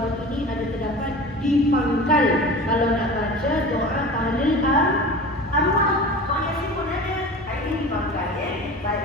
selawat ini ada terdapat di pangkal kalau nak baca doa tahlil al amal. Kau yang simpan ada, ini di pangkal ya. Baik.